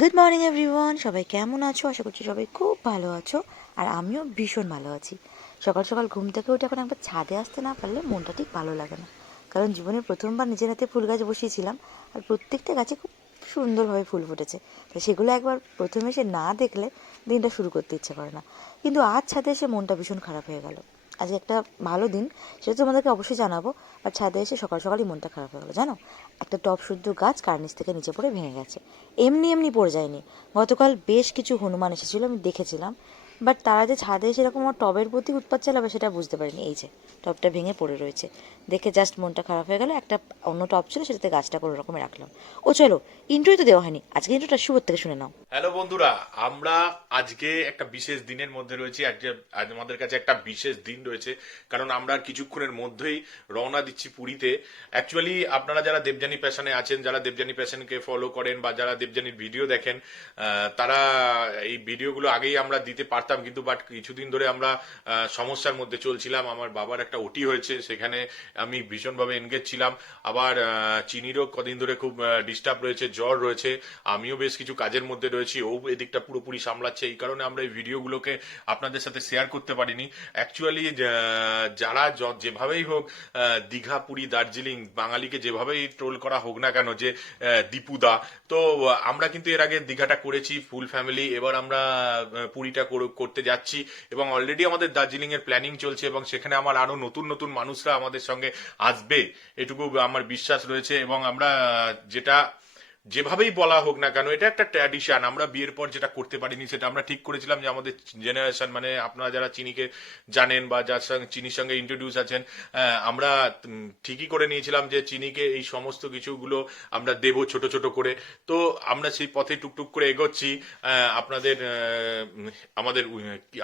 Good morning everyone সবাই কেমন আছো? আশা করছি সবাই খুব ভালো আছো, আর আমিও ভীষণ ভালো আছি। সকাল সকাল ঘুম থেকে উঠে এখন একবার ছাদে আসতে না পারলে মনটা ঠিক ভালো লাগে না। কারণ জীবনে প্রথমবার নিজের হাতে ফুল গাছ বসিয়েছিলাম, আর প্রত্যেকটা গাছে খুব সুন্দরভাবে ফুল ফুটেছে। তো সেগুলো একবার প্রথমে এসে না দেখলে দিনটা শুরু করতে ইচ্ছে করে না। কিন্তু আজ ছাদে এসে মনটা ভীষণ খারাপ হয়ে গেল। আজকে একটা ভালো দিন, সেটা তোমাদেরকে অবশ্যই জানাব। আর ছাদে এসে সকাল সকালই মনটা খারাপ হয়ে গেলো, জানো? একটা টপ শুদ্ধ গাছ কার্নিস থেকে নিচে পড়ে ভেঙে গেছে। এমনি এমনি পড়ে যায়নি। গতকাল বেশ কিছু হনুমান এসেছিল, আমি দেখেছিলাম। বাট তারা যে ছাদে সেরকম আমার টবের প্রতি উৎপাত চালাবে সেটা বুঝতে পারিনি। এই যে, টবটা ভেঙে পড়ে রয়েছে। দেখে জাস্ট মনটা খারাপ হয়ে গেল। একটা অন্য টব ছিল, সেটাতে গাছটা কোনো রকমে রাখলাম। ও চলো ইন্ট্রোই তো দেওয়া হয়নি। আজকে ইন্ট্রোটা শুভর থেকে শুনে নাও। হ্যালো বন্ধুরা, আমরা আজকে একটা বিশেষ দিনের মধ্যে রয়েছি। আজকে আজ আমাদের কাছে একটা বিশেষ দিন রয়েছে। কারণ আমরা কিছুক্ষণের মধ্যেই রওনা দিচ্ছি পুরীতে। অ্যাকচুয়ালি আপনারা যারা দেবযানী প্যাশনে আছেন, যারা দেবযানী প্যাশনকে ফলো করেন বা যারা দেবযানীর ভিডিও দেখেন তারা এই ভিডিওগুলো আগেই আমরা দিতে পারতাম কিন্তু বাট কিছুদিন ধরে আমরা সমস্যার মধ্যে চলছিলাম। আমার বাবার একটা ওটি হয়েছে, সেখানে আমি ভীষণভাবে এনগেজ ছিলাম। আবার চিনিরও কদিন ধরে খুব ডিস্টার্ব রয়েছে, জ্বর রয়েছে। আমিও বেশ কিছু কাজের মধ্যে রয়েছি, ও এদিকটা পুরোপুরি সামলাচ্ছে। এই কারণে আমরা এই ভিডিওগুলোকে আপনাদের সাথে শেয়ার করতে পারিনি। অ্যাকচুয়ালি যারা যেভাবেই হোক দীঘা, পুরী, দার্জিলিং, বাঙালিকে যেভাবেই ট্রোল করা হোক না কেন, যে দীপুদা, তো, আমরা কিন্তু এর আগে দীঘাটা করেছি ফুল ফ্যামিলি এবার আমরা পুরীটা করতে যাচ্ছি এবং অলরেডি আমাদের দার্জিলিং এর প্ল্যানিং চলছে এবং সেখানে আমার আরও নতুন নতুন মানুষরা আমাদের সঙ্গে আসবে, এটুকু আমার বিশ্বাস রয়েছে এবং আমরা যেটা যেভাবেই বলা হোক না কেন, এটা একটা ট্র্যাডিশন আমরা বিয়ের পর যেটা করতে পারিনি, সেটা আমরা ঠিক করেছিলাম যে আমাদের জেনারেশন মানে আপনারা যারা চিনিকে জানেন বা যার সঙ্গে, চিনির সঙ্গে ইন্ট্রোডিউস আছেন আমরা ঠিকই করে নিয়েছিলাম যে চিনিকে এই সমস্ত কিছুগুলো আমরা দেব ছোট ছোট করে। তো আমরা সেই পথে টুকটুক করে এগোচ্ছি। আপনাদের আমাদের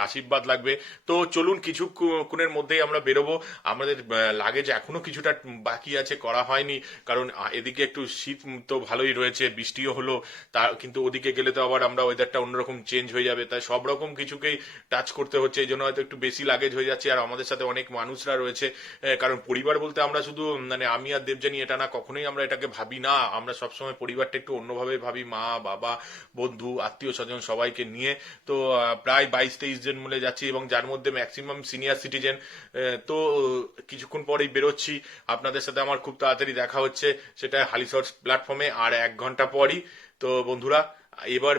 আশীর্বাদ লাগবে। তো চলুন কিছু কিছুক্ষণের মধ্যেই আমরা বেরোবো। আমাদের লাগেজ এখনও কিছুটা বাকি আছে, করা হয়নি। কারণ এদিকে একটু শীত তো ভালোই রয়েছে। বৃষ্টিও হলো, তা কিন্তু ওদিকে গেলে তো আবার আমরা ওয়েদারটা অন্যরকম চেঞ্জ হয়ে যাবে। তাই সব রকম কিছুকেই টাচ করতে হচ্ছে, এই জন্য হয়তো একটু বেশি লাগেজ হয়ে যাচ্ছে। আর আমাদের সাথে অনেক মানুষরা রয়েছে কারণ পরিবার বলতে আমরা শুধু মানে আমি আর দেবজানি এটা না, কখনোই আমরা এটাকে ভাবি না। আমরা সবসময় পরিবারটা একটু অন্যভাবে ভাবি, মা, বাবা, বন্ধু, আত্মীয় স্বজন সবাইকে নিয়ে। তো প্রায় বাইশ তেইশ জন মিলে যাচ্ছি এবং যার মধ্যে ম্যাক্সিমাম সিনিয়র সিটিজেন তো, কিছুক্ষণ পরেই বেরোচ্ছি। আপনাদের সাথে আমার খুব তাড়াতাড়ি দেখা হচ্ছে, সেটা হালিশর্ট প্ল্যাটফর্মে আর এক ঘণ্টা পরই। তো বন্ধুরা, এবার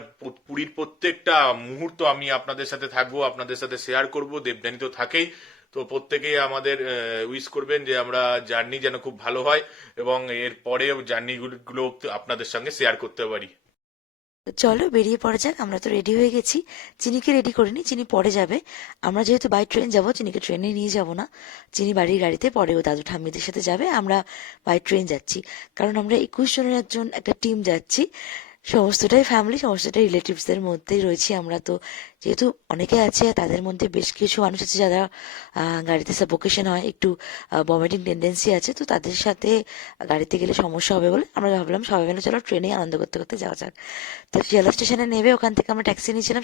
পুরীর প্রত্যেকটা মুহূর্ত আমি আপনাদের সাথে থাকব, আপনাদের সাথে শেয়ার করব দেবদানি তো থাকেই। তো প্রত্যেকেই আমাদের উইশ করবেন যে আমরা জার্নি যেন খুব ভালো হয় এবং এর পরে জার্নিগুলো আপনাদের সঙ্গে শেয়ার করতে পারি। চলো বেরিয়ে পড়া যাক, আমরা তো রেডি হয়ে গেছি। চিনিকে রেডি করিনি চিনি পরে যাবে। আমরা যেহেতু বাই ট্রেন যাব, চিনিকে ট্রেনে নিয়ে যাব না। চিনি বাড়ির গাড়িতে পরে ও দাদু ঠাম্মিদের সাথে যাবে। আমরা বাই ট্রেন যাচ্ছি। কারণ আমরা একুশ জনের একজন একটা টিম যাচ্ছি। সমস্তটাই ফ্যামিলি সমস্তটাই রিলেটিভসদের মধ্যেই রয়েছি আমরা তো। যেহেতু অনেকে আছে, তাদের মধ্যে বেশ কিছু মানুষ আছে যারা গাড়িতে সাপোকেশন হয়, একটু ভমিটিং টেন্ডেন্সি আছে, তো তাদের সাথে গাড়িতে গেলে সমস্যা হবে বলে আমরা ভাবলাম সবাই মিলে চলো ট্রেনে আনন্দ করতে করতে যাওয়া যাক। তো শিয়ালদা স্টেশনে নেবে ওখান থেকে আমরা ট্যাক্সি নিয়েছিলাম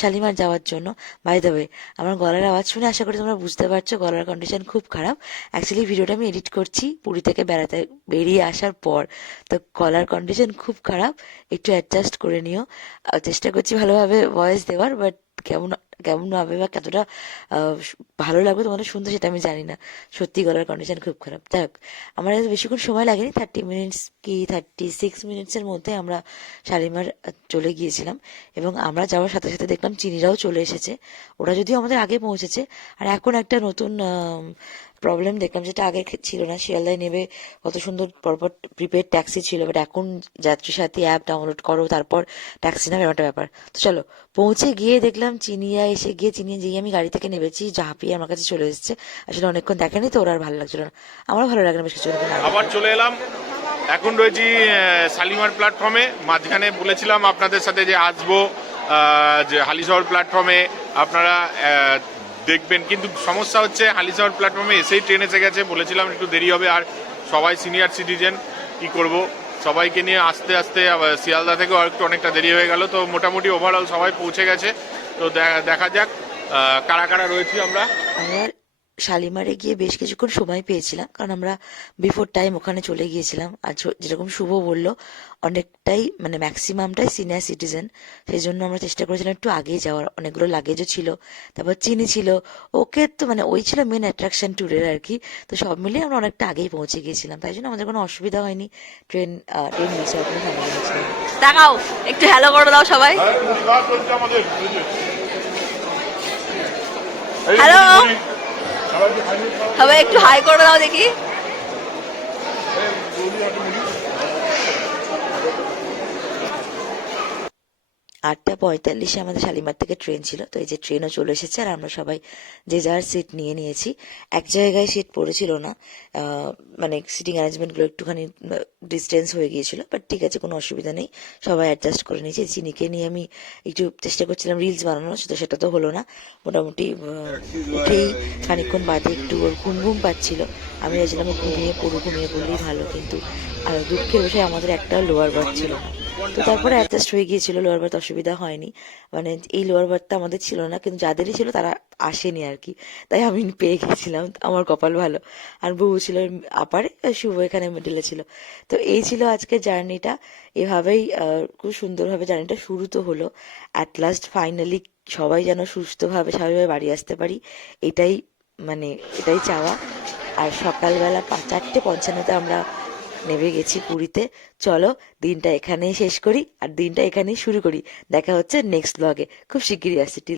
শালিমার যাওয়ার জন্য। বাই দ্য ওয়ে আমার গলার আওয়াজ শুনে আশা করি তোমরা বুঝতে পারছ, গলার কন্ডিশন খুব খারাপ। অ্যাকচুয়ালি ভিডিওটা আমি এডিট করছি পুরী থেকে বেড়াতে, বেরিয়ে আসার পর। তো গলার কন্ডিশন খুব খারাপ। একটু অ্যাডজাস্ট করে নিও। চেষ্টা করছি ভালোভাবে ভয়েস দেওয়ার বাট কেমন কেমন হবে বা কতটা ভালো লাগবে তোমাদের শুনতে সেটা আমি জানি না। সত্যি গলার কন্ডিশন খুব খারাপ। যাই হোক, আমার বেশিক্ষণ সময় লাগেনি। থার্টি মিনিটস কি থার্টি সিক্স মিনিটসের মধ্যে আমরা শালিমার চলে গিয়েছিলাম এবং আমরা যাওয়ার সাথে সাথে দেখলাম চিনিরাও চলে এসেছে। ওরা যদিও আমাদের আগে পৌঁছেছে, আর এখন একটা নতুন প্রবলেম দেখলাম যেটা আগে ছিল না। শিয়ালদায় নেবে, কত সুন্দর পরপর প্রিপেড ট্যাক্সি ছিল বাট এখন যাত্রী সাথী অ্যাপ ডাউনলোড করো, তারপর ট্যাক্সি নামে একটা ব্যাপার। তো চলো, পৌঁছে গিয়ে দেখলাম চিনিয়া এসে গিয়ে চিনিয়া যেই আমি গাড়ি থেকে নেমেছি ঝাঁপিয়ে আমার কাছে চলে এসেছে। আসলে অনেকক্ষণ দেখেনি তো ওরা আর ভালো লাগছিল না। আমারও ভালো লাগে না বেশ আগে। আবার চলে এলাম। এখন রয়েছি শালিমার প্ল্যাটফর্মে মাঝখানে বলেছিলাম আপনাদের সাথে যে আসব যে হালিশহর প্ল্যাটফর্মে আপনারা দেখবেন। কিন্তু সমস্যা হচ্ছে, হালিশহর প্ল্যাটফর্মে এসেই ট্রেন এসে গেছে। বলেছিলাম একটু দেরি হবে। আর সবাই সিনিয়র সিটিজেন কি করব? সবাইকে নিয়ে আস্তে আস্তে শিয়ালদা থেকেও একটু অনেকটা দেরি হয়ে গেল। তো মোটামুটি ওভারঅল সবাই পৌঁছে গেছে। তো দেখা যাক কারা কারা রয়েছি আমরা। শালিমারে গিয়ে বেশ কিছুক্ষণ সময় পেয়েছিলাম কারণ আমরা বিফোর টাইম ওখানে চলে গিয়েছিলাম। আর যেরকম শুভ বলল অনেকটাই মানে ম্যাক্সিমামটাই সিনিয়র সিটিজেন সেই জন্য আমরা চেষ্টা করেছিলাম একটু আগেই যাওয়ার। অনেকগুলো লাগেজও ছিল তারপর চিনি ছিল। ওকে তো মানে ওই ছিল মেন অ্যাট্রাকশন ট্যুরের আর কি। তো সব মিলিয়ে আমরা অনেকটা আগেই পৌঁছে গিয়েছিলাম। তাই জন্য আমাদের কোনো অসুবিধা হয়নি। ট্রেন ট্রেন মিস হওয়ার কোনো। দেখাও একটু হ্যালো করে দাও সবাই। হ্যালো সবাই একটু হাই করে দাও দেখি আটটা পঁয়তাল্লিশে আমাদের শালিমার থেকে ট্রেন ছিল, তো এই যে ট্রেনও চলে এসেছে আর আমরা সবাই যে যার সিট নিয়ে নিয়েছি। এক জায়গায় সিট পড়েছিল না মানে সিটিং অ্যারেঞ্জমেন্টগুলো একটুখানি ডিস্টেন্স হয়ে গিয়েছিল বাট ঠিক আছে, কোনো অসুবিধা নেই। সবাই অ্যাডজাস্ট করে নিয়েছি। চিনিকে নিয়ে আমি একটু চেষ্টা করছিলাম রিলস বানানোর তো সেটা তো হলো না। মোটামুটি উঠেই খানিকক্ষণ বাদে একটু ওর ঘুম ঘুম পাচ্ছিল। আমি চাইছিলাম ও ঘুমিয়ে পড়ু ঘুমিয়ে পড়লেই ভালো, কিন্তু আর দুঃখের বিষয় আমাদের একটা লোয়ার বার্থ ছিল না। তো তারপরে অ্যাডজাস্ট হয়ে গিয়েছিল লোয়ার বার্থ অসুবিধা হয়নি। মানে এই লোয়ার বার্থটা আমাদের ছিল না, কিন্তু যাদেরই ছিল তারা আসেনি আর কি। তাই আমি পেয়ে গেছিলাম আমার কপাল ভালো। আর বউ ছিল আপারে শুভ এখানে মিডিলে ছিল। তো এই ছিল আজকের জার্নিটা এভাবেই খুব সুন্দরভাবে জার্নিটা শুরু তো হলো। অ্যাট লাস্ট ফাইনালি সবাই যেন সুস্থভাবে, স্বাভাবিকভাবে বাড়ি আসতে পারি, এটাই মানে এটাই চাওয়া। আর সকালবেলা চারটে পঞ্চান্নতে আমরা নেমে গেছি পুরীতে। চলো, দিনটা এখানেই শেষ করি আর দিনটা এখানেই শুরু করি। দেখা হচ্ছে নেক্সট ব্লগে খুব শিগগিরই আসছি।